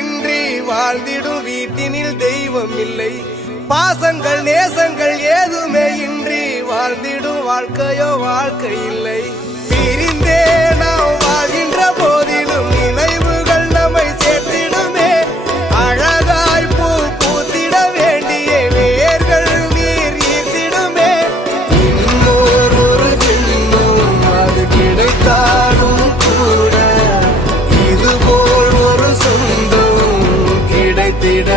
இன்றி வாழ்ந்திடும் வீட்டினில் தெய்வம் இல்லை. பாசங்கள் நேசங்கள் ஏதுமே இன்றி வாழ்ந்திடும் வாழ்க்கையோ வாழ்க்கை இல்லை. பிரிந்தே நாம் வாழ்கின்ற போதிலும் நினைவுகள் நம்மை சேர்த்திடுமே. அழகாய் பூ பூத்திட வேண்டிய வேர்கள் நீர் ஈர்த்திடுமே. இன்னொரு ஜென்மம் அது கிடைத்தாலும் கூட இதுபோல் ஒரு சொந்தம் கிடைத்திட